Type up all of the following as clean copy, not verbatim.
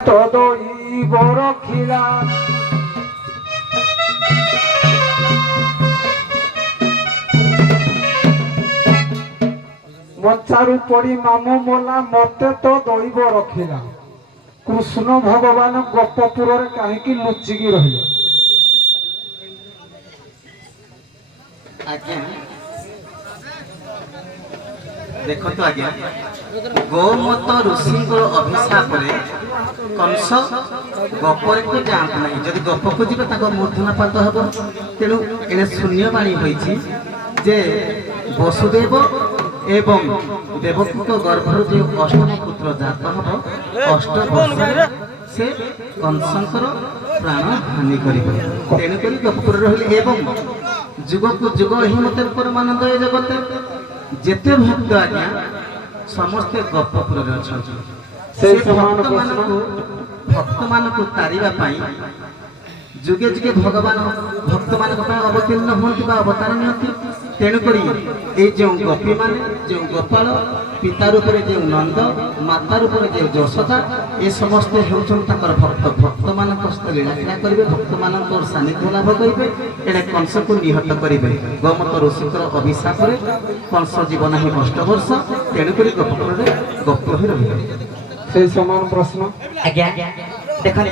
তদই বড় খিলা মঞ্চারু পড়ি মামু মলা মতে তো দইব রখিলা। কৃষ্ণ ভগবান গোপপুরে কাহিকি লুଚିকি রহিলে? आज्ञा देखो तो आज्ञा गोमत ऋषि अभिशाप कंस गपर को जात ना जदि गप को जी मूर्धनापात हम तेणु एने शून्यवाणी जे वसुदेव एवं देवकी गर्भर जो अष्टम पुत्र जात हम अष्ट वर्ष से कंसंकर प्राण हानि करेंगे तेणुक गपपुर रही जुग को जुग ही मत परमानंद जगत जेते भक्त आज्ञा समस्ते गपपुर भक्त मान को तारिबा पाई जुगे जुगे भगवान भक्त मान अवतीर्ण होती अवतार नियंती तेणुक जो गोपी माने जो गोपाल पिता रूप में जो नंद माता रूप में जो यशोदा ये समस्ते होकर भक्त भक्त मान लीलाखिला करेंगे भक्त मान सानिध्य लाभ करेंगे एणे कंस को निहत करेंगे गोमत ऋषिकर अभिशाप कंस जीवन ही 8 वर्ष तेणुक गपपुर गप ही रही समान प्रश्न आज्ञा देखो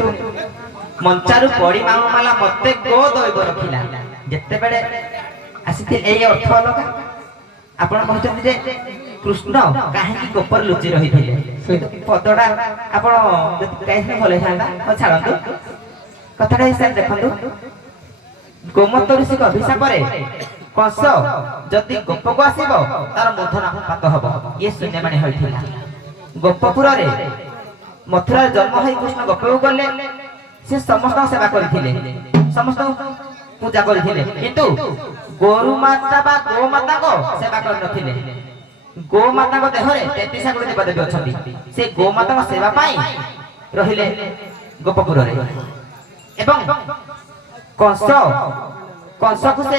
मंचारू पड़ी माला मते गो दैव रखिला जेते बेले आसीते एई अर्थ अलगा आपण कहते जे कृष्ण काहे गोपर लुचि रही थिले पदडा आपण काहे भले थांदा छाड़ंतु कथाटा हिसाब देखंतु गोमत ऋषि अभिशाप रे कंस जदि गोप को आसीबो तार मूर्धना पात हबो ये शून्य माने होइथिला गोपपुर रे मथुरा जन्म होई कृष्ण गोप को गले से समस्त सेवा करथिले समस्त पूजा करथिले किंतु गोरु माता बा गो माता को सेवा कर नथिले गो माता को देहरे 33 गुण देवदेवी अछंती से गो माता को सेवा पाई रहिले गोपपुर रे एवं कंस कंस को से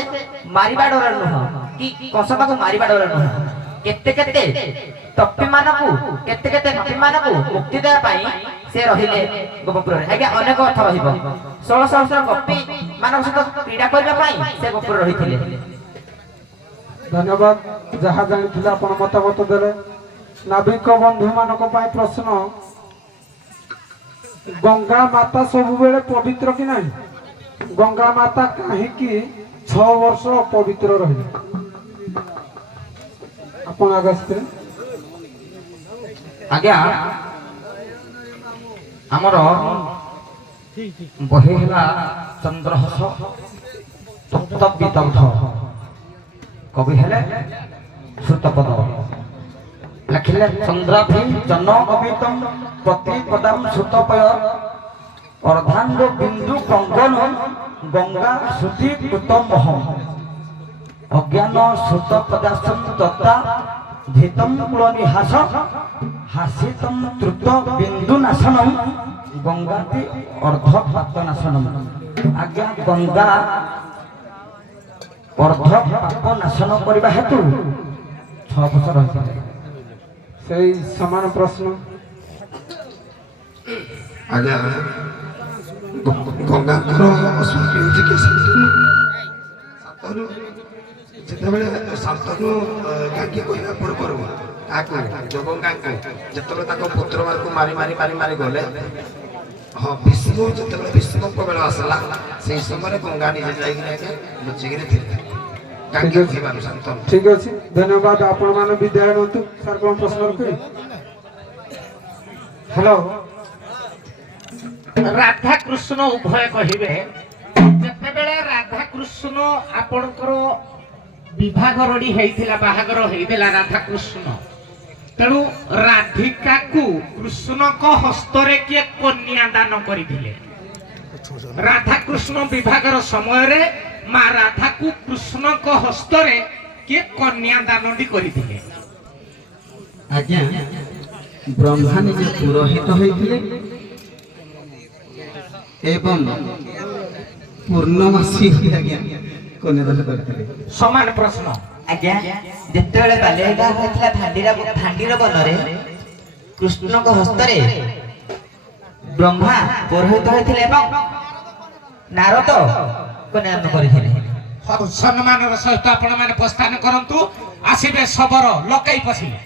मारिबा डर नुह कि कंस को मारिबा डर नुह केते केते तप्पी मानकु केते केते तप्पी मानकु मुक्ति देबा पाई से रहिले गोपपुर रे आगे अनेक अर्थ रहिबो 16 गोपी मानक सहित क्रीड़ा करबा पाई से गोपपुर रहिथिले। धन्यवाद जहा जानिथिला आपण मतामत देले नाविक बंधु मानक पाई प्रश्न गंगा माता सब बेले पवित्र कि नहीं गंगा माता काहे कि 6 वर्ष पवित्र रहिले आपण आगस्ते आज्ञा आमर बही है चंद्रहस तत्विदग्ध कवि हेले श्रुतपद लिखिले चंद्राभि जनकवितम प्रतिपदम श्रुतपय अर्धांग बिंदु कंगन गंगा श्रुति कृतमह अज्ञान श्रुतपदासम दत्ता धितम कुलनिहास हासितम त्रुत बिंदु नाशनम गंगाति अर्धपात नाशनम आज्ञा गंगा अर्धपाप नाशन करबा हेतु 6 वर्ष रहिथिले सही समान प्रश्न आज्ञा गंगा स्मृति होची के सातनु जेतेबेले सातनु काकी कहिला पूर्व आको जो गंगा को जेतेबेले ताको पुत्र मार को मारी मारी मारी मारी गले हां विष्णु जेतेबेले विष्णु को बेला आसला से समय गंगा निजे जाई के लुचि के थिले काकी जीवन संतन ठीक अछि धन्यवाद आपण मान विद्यालय नतु सर कोन प्रश्न रखि हेलो राधा कृष्ण उभय कहिबे जेते बेले राधा कृष्ण आपनकर विवाह रडी हेइथिला बाहागर हेइदेला राधा कृष्ण तेणु राधिका को कृष्ण को हस्तरे किए कन्या दान करिथिले राधा कृष्ण विवाहर समय रे मां राधा को कृष्ण को हस्तरे किए कन्या दान दी करिथिले आज्ञा ब्रह्मा निजे पुरोहित होइथिले एवं पूर्णमासी आज्ञा कन्यादान करथिले समान प्रश्न आज्ञा जेतेबेले बाल्यविवाह होइथिला भांडीर बनरे कृष्ण को हस्तरे ବ୍ରହ୍ମା ପୁରୋହିତ ହୋଇଥିଲେ ଏବଂ ନାରଦ କନ୍ୟାଦାନ କରିଥିଲେ। ହଉ, ସମ୍ମାନର ସହିତ ଆପଣ ମାନେ ପ୍ରସ୍ଥାନ କରନ୍ତୁ। ଆସିବେ ଶବର ଲୋକେଇ ପଶିଲେ।